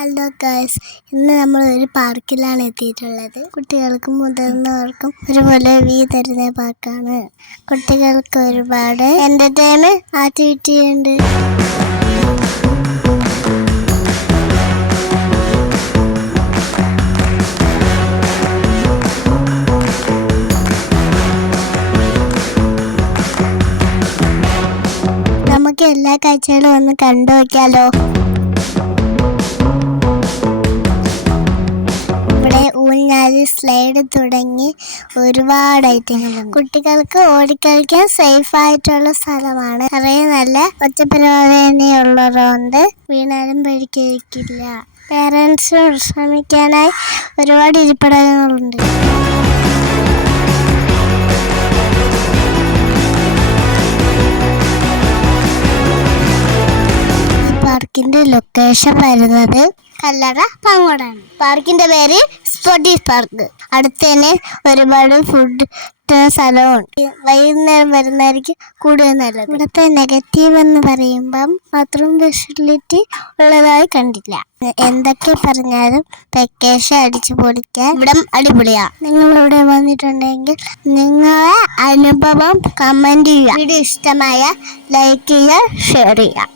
Hello guys, ഇന്ന് നമ്മൾ ഒരു പാർക്കിലാണ് എത്തിയിട്ടുള്ളത്. കുട്ടികൾക്കും മുതിർന്നവർക്കും ഒരുപോലെ വ്യൂ തരുന്ന പാർക്കാണ്. കുട്ടികൾക്ക് ഒരുപാട് എന്റർടൈൻമെന്റ് ആക്ടിവിറ്റി ഉണ്ട്. നമുക്ക് എല്ലാ കാഴ്ചകളും ഒന്ന് കണ്ടു നോക്കിയാലോ. ഊഞ്ഞാല്, സ്ലൈഡ് തുടങ്ങി ഒരുപാട് ഐറ്റങ്ങളുണ്ട്. കുട്ടികൾക്ക് ഓടിക്കളിക്കാൻ സേഫ് ആയിട്ടുള്ള സ്ഥലമാണ്. നിറയെ നല്ല ഒറ്റപ്പരിപാടിയുള്ളതുകൊണ്ട് വീണാലും പരിക്കേൽക്കില്ല. പേരൻസ് ശ്രമിക്കാനായി ഒരുപാട് ഇരിപ്പിടങ്ങളുണ്ട്. പാർക്കിന്റെ ലൊക്കേഷൻ വരുന്നത് കല്ലറ പാങ്ങോടാണ്. പാർക്കിന്റെ പേര് സ്പോർട്സ് പാർക്ക്. അടുത്ത് തന്നെ ഒരുപാട് ഫുഡ് സ്ഥലമുണ്ട്. വൈകുന്നേരം വരുന്നതായിരിക്കും കൂടുതൽ നല്ലത്. ഇവിടുത്തെ നെഗറ്റീവ് എന്ന് പറയുമ്പം ബാത്റൂം ഫെസിലിറ്റി ഉള്ളതായി കണ്ടില്ല. എന്തൊക്കെ പറഞ്ഞാലും വെക്കേഷൻ അടിച്ചു പൊളിക്കാൻ ഇവിടം അടിപൊളിയാ. നിങ്ങൾ ഇവിടെ വന്നിട്ടുണ്ടെങ്കിൽ നിങ്ങളെ അനുഭവം കമന്റ് ചെയ്യുക. വീഡിയോ ഇഷ്ടമായ ലൈക്ക് ചെയ്യുക, ഷെയർ ചെയ്യുക.